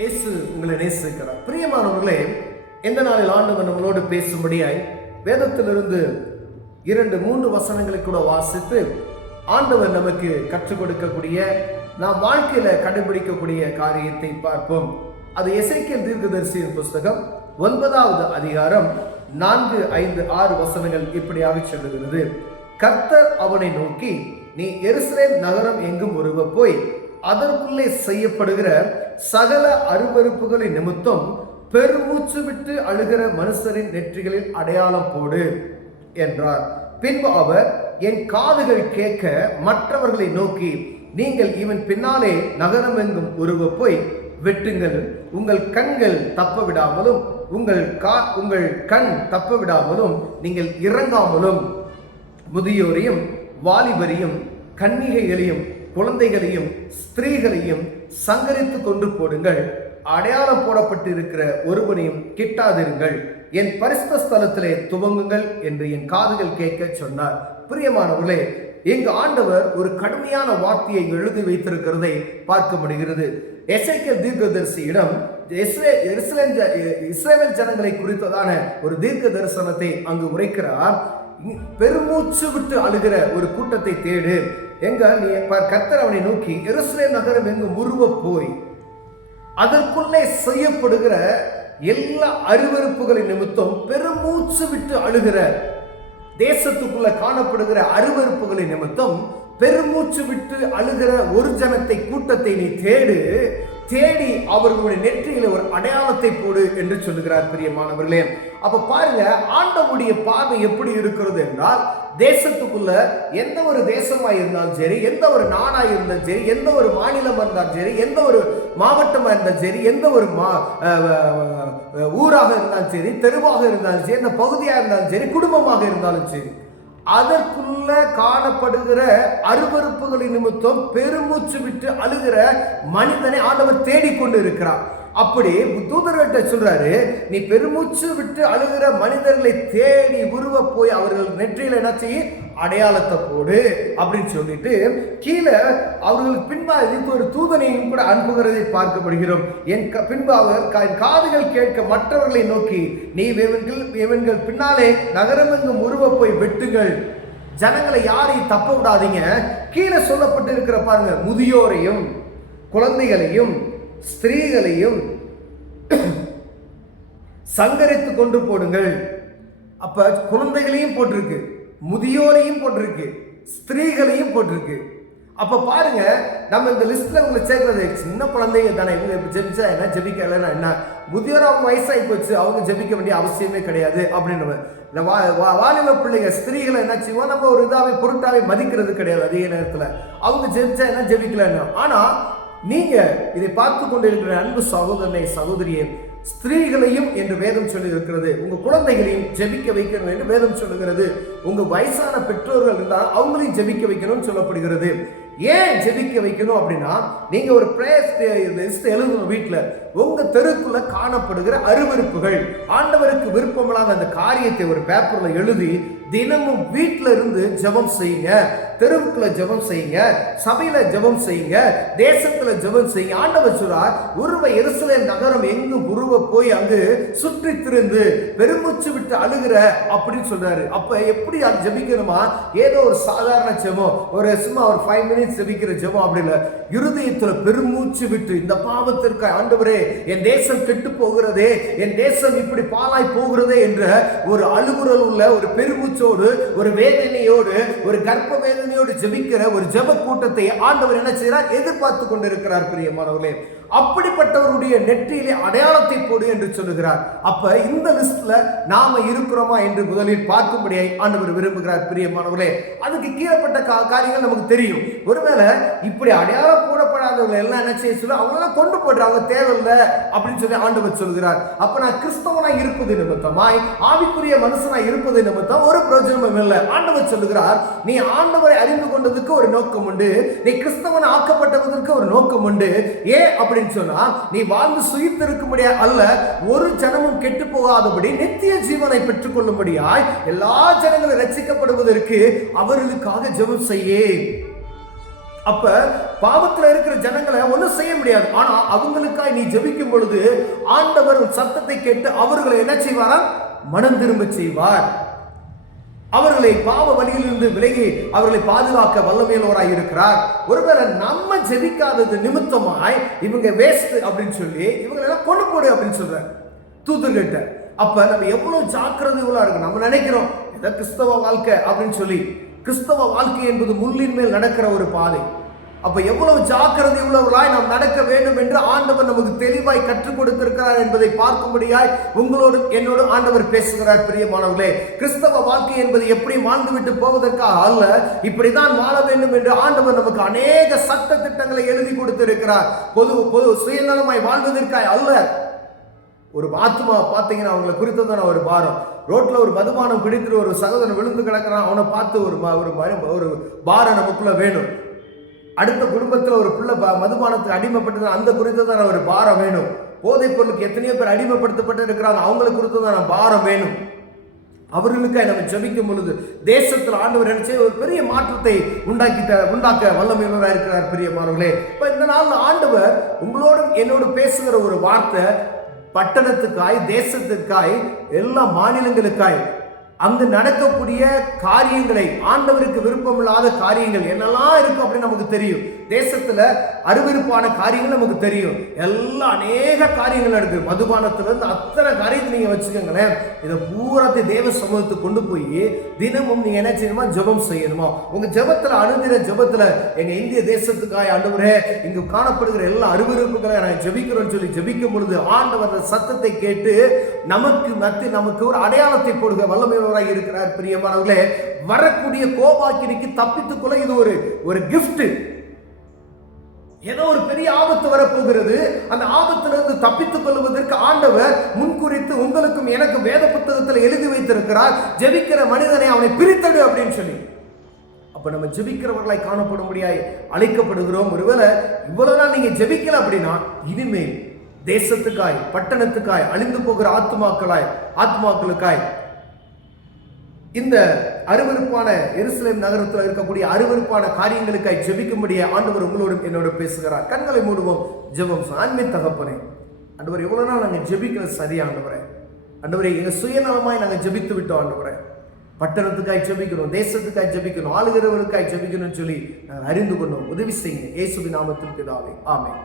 இயேசு உங்களை நேசிக்கிறார். பிரியமானவர்களே, எந்த நாளில் ஆண்டவர் நம்மளோடு பேசும்படியாய் வேதத்திலிருந்து 2-3 வசனங்களை கூட வாசித்து ஆண்டவர் நமக்கு கற்றுக் கொடுக்கக்கூடிய, நாம் வாழ்க்கையில கடைபிடிக்கக்கூடிய காரியத்தை பார்ப்போம். அது எசேக்கியேல் தீர்க்கதரிசியின் புஸ்தகம் 9வது அதிகாரம் 4, 5, 6 வசனங்கள் இப்படியாக சொல்லுகிறது. கர்த்தர் அவனை நோக்கி, நீ எருசலேம் நகரம் எங்கும் உருவ போய் அதற்குள்ளே செய்யப்படுகிற சகல அருவருப்புகளின் நிமித்தம் பெருமூச்சு விட்டு அழுகிற மனுஷரின் நெற்றிகளில் அடையாளம் போடு என்றார். பின்பு அவர், என் காதுகள் கேட்க மற்றவர்களை நோக்கி, நீங்கள் இவன் பின்னாலே நகரம் எங்கும் உருவ போய் வெட்டுங்கள், உங்கள் கண்கள் தப்ப விடாமலும் உங்கள் கண் தப்ப விடாமலும் நீங்கள் இறங்காமலும் முதியோரையும் வாலிபரையும் கன்னிகைகளையும் குழந்தைகளையும் ஸ்திரீகளையும் சங்கரித்து கொண்டு போடுங்கள், அடையாளம் போடப்பட்டு இருக்கிற ஒருவனையும் கிட்டாதிருங்கள், என் பரிசுத்த ஸ்தலத்திலே துவங்குங்கள் என்று என் காதுகள் கேட்க சொன்னார். பிரியமானவர்களே, எங்க ஆண்டவர் ஒரு கடுமையான வார்த்தையை எழுதி வைத்திருக்கிறதை பார்க்க முடிகிறது. எசேக்கியேல் தீர்க்கதரிசியிடம் இஸ்ரவேல் ஜனங்களை குறித்ததான ஒரு தீர்க்க தரிசனத்தை அங்கு உரைக்கிறார். பெருமூச்சு விட்டு அழுகிற ஒரு கூட்டத்தை தேடு. எங்க நீ கர்த்தர் அவனை நோக்கி, எருசலேம் நகரம் எங்கும் உருவ போய் அதற்குள்ளே செய்யப்படுகிற எல்லா அருவருப்புகளின் நிமித்தம் பெருமூச்சு விட்டு அழுகிற, தேசத்துக்குள்ள காணப்படுகிற அருவருப்புகளின் நிமித்தம் பெருமூச்சு விட்டு அழுகிற ஒரு ஜனத்தை கூட்டத்தை நீ தேடி அவர்களுடைய நெற்றியில ஒரு அடையாளத்தை போடு என்று சொல்லுகிறார். பிரியமானவர்களே, அப்ப பாருங்க, ஆண்டவருடைய பார்வை எப்படி இருக்கிறது என்றால், தேசத்துக்குள்ள எந்த ஒரு தேசமா இருந்தாலும் சரி, எந்த ஒரு நாடா இருந்தாலும் சரி, எந்த ஒரு மாநிலமா இருந்தாலும் சரி, எந்த ஒரு மாவட்டமா இருந்தாலும் சரி, எந்த ஒரு ஊராக இருந்தாலும் சரி, தெருவாக இருந்தாலும் சரி, எந்த பகுதியா இருந்தாலும் சரி, குடும்பமாக இருந்தாலும் சரி, அதற்குள்ள காணப்படுகிற அருவருப்புகளின் நிமித்தம் பெருமூச்சு விட்டு அழுகிற மனிதனை ஆண்டவர் தேடிக்கொண்டு இருக்கிறார். அப்படி தூதர்கிட்ட சொல்றாரு, நீ பெருமூச்சு விட்டு அழுகிற மனிதர்களை தேடி உருவ போய் அவர்கள் நெற்றியில என்ன செய்ய, அடையாளத்தை போடு அப்படின்னு சொல்லிட்டு கீழே அவர்களுக்கு பின்பாக ஒரு தூதனையும் கூட அனுப்புகிறதை பார்க்கப்படுகிறோம். பின்பு அவர் காதுகள் கேட்க மற்றவர்களை நோக்கி, நீ இவன்கள் பின்னாலே நகரம் எங்கும் உருவ போய் வெட்டுங்கள், ஜனங்களை யாரையும் தப்ப விடாதீங்க. கீழே சொல்லப்பட்டு இருக்கிற பாருங்க, முதியோரையும் குழந்தைகளையும் ஸ்திரீகளையும் சங்கரித்து கொண்டு போடுங்கள். அப்ப குழந்தைகளையும் போட்டிருக்கு, முதியோரையும் போட்டிருக்கு, ஸ்திரீகளையும் போட்டிருக்கு. அப்ப பாருங்க, நம்ம இந்த லிஸ்ட்ல உங்களை சேர்க்கிறது சின்ன குழந்தைங்க தானே, இவங்க ஜெபிச்சா என்ன, ஜெபிக்கலன்னா என்ன, முதியோர் அவங்க வயசாகி போச்சு, அவங்க ஜெபிக்க வேண்டிய அவசியமே கிடையாது அப்படின்னு இந்த வாலிப பிள்ளைங்க ஸ்திரீகளை என்ன செய்வோம், நம்ம ஒரு இதாவே பொருட்டாவே மதிக்கிறது கிடையாது. அதே நேரத்தில் அவங்க ஜெபிச்சா என்ன, ஜெபிக்கலன்னு. ஆனா நீங்க இதை பார்த்து கொண்டிருக்கிற அன்பு சகோதரனை சகோதரியே, ஸ்திரீகளையும் என்று வேதம் சொல்லி இருக்கிறது, உங்க குழந்தைகளையும் ஜெபிக்க வைக்கணும் என்று வேதம் சொல்லுகிறது. உங்க வயசான பெற்றோர்கள் இருந்தால் அவங்களையும் ஜெபிக்க வைக்கணும்னு சொல்லப்படுகிறது. ஏன் ஜெபிக்க வைக்கணும் அப்படின்னா, நீங்க ஒரு பிரேயர் எழுதணும் வீட்டில், உங்க தெருக்குள்ள காணப்படுகிற அருவருப்புகள், ஆண்டவருக்கு விருப்பமில்லாத அந்த காரியத்தை ஒரு பேப்பர்ல எழுதி தினமும் வீட்டில இருந்து ஜெபம் செய்யுங்க, தெருவுக்குள்ள ஜெபம் செய்யுங்க, சபையில ஜெபம் செய்யுங்க, தேசத்துல ஜெபம் செய்யுங்க. ஆண்டவர் சொல்றார், எருசலேம் நகரம் எங்கும் உருவ போய் அங்கு சுற்றி திரிந்து பெருமூச்சு விட்டு அழுகிற அப்படின்னு சொல்றாரு. அப்ப எப்படி அது ஜெபிக்கணுமா, ஏதோ ஒரு சாதாரண ஜெபம், சும்மா ஒரு 5 minutes ஜெபிக்கிற ஜெபம் அப்படி இல்ல. இருதயத்துல பெருமூச்சு விட்டு, இந்த பாவத்திற்கு ஆண்டவரே, என் தேசம் கெட்டு போகிறதே, என் தேசம் இப்படி பாழாய் போகிறதே என்ற ஒரு அழுகுரல் உள்ள, ஒரு பெருமூச்சோடு, ஒரு வேதனையோடு, ஒரு கர்ப்ப வேதனையோடு ஜெபிக்கிற ஒரு ஜெப கூட்டத்தை ஆண்டவர் என்ன செய்கிறார், எதிர்பார்த்து கொண்டிருக்கிறார். பிரியமானவர்களே, அப்படிப்பட்டவருடைய நெற்றியிலே அடையாளத்தை போடு என்று சொல்லுகிறார். அப்ப இந்த லிஸ்ட்ல நாம இருக்கிறோமா என்று முதலில் பார்க்கும்படியாய் ஆண்டவர் விரும்புகிறார். பிரியமானவர்களே, அதுக்கு கீழப்பட்ட காரியங்கள் நமக்கு தெரியும். ஒருவேளை இப்படி அடையாளம் போடப்படாதவர்கள் எல்லாம் என்ன செய்ய சொல்ல, அவங்களாம் கொண்டு போடுறாங்க, தேவையில்லை அப்படின்னு சொல்லி ஆண்டவர் சொல்கிறார். அப்ப நான் கிறிஸ்தவனா இருப்பது நிமித்தமாய், ஆவிக்குரிய மனுஷனா இருப்பது நிமித்தம் ஒரு பிரயோஜனமும் இல்லை. ஆண்டவர் சொல்லுகிறார், நீ ஆண்டவரை அறிந்து கொண்டதுக்கு ஒரு நோக்கம் உண்டு, நீ கிறிஸ்தவன் ஆக்கப்பட்டதற்கு ஒரு நோக்கம் உண்டு. ஏன் அப்படி சொன்னா, நீ வாழ்ந்து சுயித்திருக்கும்படியா அல்ல, ஒரு ஜனமும் கெட்டு போகாதபடி நித்திய ஜீவனை பெற்றுக் கொள்ளும்படியாய் எல்லா ஜனங்களும் ரட்சிக்கப்படுவதற்கு அவர்களுக்காக ஜெபம் செய்ய. அப்ப பாவத்துல இருக்கிற ஜனங்களை ஒன்றும் செய்ய முடியாது. ஆனா அவங்களுக்காய் நீ ஜெபிக்கும் பொழுது ஆண்டவர் சத்தத்தை கேட்டு அவர்களை என்ன செய்வாரா? மனம் திரும்ப செய்வார். அவர்களை பாவ வழியிலிருந்து விலகி அவர்களை பாதுகாக்க வல்லமையுள்ளவராய் இருக்கிறார். ஒருவேளை நம்ம ஜெபிக்காதது நிமித்தமாய் இவங்க வேஸ்ட் அப்படின்னு சொல்லி இவங்களை எல்லாம் கொண்டு போடு அப்படின்னு சொல்ற தூதர்கிட்ட. அப்ப நம்ம எவ்வளவு ஜாக்கிரதையா இருக்கு. நம்ம நினைக்கிறோம் இதை கிறிஸ்தவ வாழ்க்கை அப்படின்னு சொல்லி. கிறிஸ்தவ வாழ்க்கை என்பது முள்ளின் மேல் நடக்கிற ஒரு பாதை. அப்ப எவ்வளவு ஜாக்கிரதை உள்ளவர்களாய் நாம் நடக்க வேண்டும் என்று ஆண்டவர் நமக்கு தெளிவாய் கற்றுக் கொடுத்திருக்கிறார் என்பதை பார்க்கும்படியாய் உங்களோடு என்னோடு ஆண்டவர் பேசுகிறார். பிரியமானவர்களே, கிறிஸ்தவ வாழ்க்கை என்பது எப்படி வாழ்ந்துவிட்டு போவதற்காக அல்ல, இப்படிதான் வாழ வேண்டும் என்று ஆண்டவர் நமக்கு அநேக சட்ட திட்டங்களை எழுதி கொடுத்திருக்கிறார். பொது சுயநலமாய் வாழ்வதற்காய் அல்ல. ஒரு ஆத்மா பார்த்தீங்கன்னா அவங்களை குறித்ததான ஒரு பாரம். ரோட்ல ஒரு மதுபானம் பிடித்துட்டு ஒரு சகோதரன் விழுந்து கிடக்கிறான், அவனை பார்த்து ஒரு பாரம் நமக்குள்ள வேணும். அடுத்த குடும்பத்தில் ஒரு பிள்ளை மதுபானத்துக்கு அடிமைப்பட்டு அந்த குறித்ததான ஒரு பாரம் வேணும். போதைப் பொருளுக்கு எத்தனையோ பேர் அடிமைப்படுத்தப்பட்டு இருக்கிறாங்க, அவங்களுக்கு குறித்ததான பாரம் வேணும். அவர்களுக்காக நம்ம ஜெபிக்கும் பொழுது தேசத்தில் ஆண்டவர் நினைச்சு ஒரு பெரிய மாற்றத்தை உண்டாக்க வல்லமையுள்ளவராக இருக்கிறார். பிரியமானவர்களே, இப்ப இந்த நாள் ஆண்டவர் உங்களோடும் என்னோடு பேசுகிற ஒரு வார்த்தை பட்டணத்துக்காய், தேசத்துக்காய், எல்லா மாநிலங்களுக்காய் அங்கு நடக்கக்கூடிய காரியங்களை, ஆண்டவருக்கு விருப்பமில்லாத காரியங்கள் என்னெல்லாம் இருக்கும் அப்படின்னு நமக்கு தெரியும். தேசத்துல அருவருப்பான காரியங்கள் நமக்கு தெரியும். எல்லாம் அநேக காரியங்கள் நடக்குது. மதுபானத்துல இருந்து அத்தனை காரியத்தை நீங்க வச்சுக்கோங்களேன். இதை பூராத்தை தேவ சமூகத்துக்கு கொண்டு போய் தினமும் நீங்க என்ன செய்யணுமா? ஜெபம் செய்யணுமா? உங்க ஜெபத்துல, அனுதின ஜெபத்துல எங்க இந்திய தேசத்துக்காய் ஆண்டவரே இங்கு காணப்படுகிற எல்லா அருவருப்புகளை நான் ஜெபிக்கிறோம்னு சொல்லி ஜெபிக்கும் பொழுது ஆண்டவர் சத்தத்தை கேட்டு நமக்கு ஒரு அடையாளத்தை போடுக வல்லமையுள்ளவராக இருக்கிறார். பிரியமானவர்களே, வரக்கூடிய கோபாக்கினிக்கு தப்பித்துக் கொள்ள இது ஒரு கிஃப்ட். ஏதோ ஒரு பெரிய ஆபத்து வரப்போகிறது. அந்த ஆபத்திலிருந்து தப்பித்துக் கொள்வதற்கு ஆண்டவர் முன்குறித்து உங்களுக்கும் எனக்கு வேத புத்தகத்தில் எழுதி வைத்திருக்கிறார். ஜெபிக்கிற மனிதனை அவனை பிரித்தடு அப்படின்னு சொல்லி. அப்ப நம்ம ஜெபிக்கிறவர்களாய் காணப்படும்படியாய் அழைக்கப்படுகிறோம். ஒருவேளை இவ்வளவு நாள் நீங்க ஜெபிக்கல அப்படின்னா இனிமேல் தேசத்துக்காய், பட்டணத்துக்காய், அழிந்து போகிற ஆத்மாக்களுக்காய், இந்த அருவருப்பான எருசலேம் நகரத்தில் இருக்கக்கூடிய அருவருப்பான காரியங்களுக்காய் ஜெபிக்கும்படியே ஆண்டவர் உங்களோடும் என்னோட பேசுகிறார். கண்களை மூடுவோம், ஜெபம். ஆன்மீக தகப்பனே, ஆண்டவர் எவ்வளவு நாள் நாங்கள் ஜெபிக்கிறது சரியா ஆண்டவரே? ஆண்டவரே, எங்க சுயநலமாய் நாங்கள் ஜெபித்து விட்டோம் ஆண்டவரே. பட்டணத்துக்காய் ஜெபிக்கணும், தேசத்துக்காய் ஜெபிக்கணும், ஆளுகிறவர்களுக்காய் ஜெபிக்கணும்னு சொல்லி நாங்கள் அறிந்து கொண்டோம். உதவி செய்யுங்க இயேசுவின் நாமத்தில் பிதாவே, ஆமென்.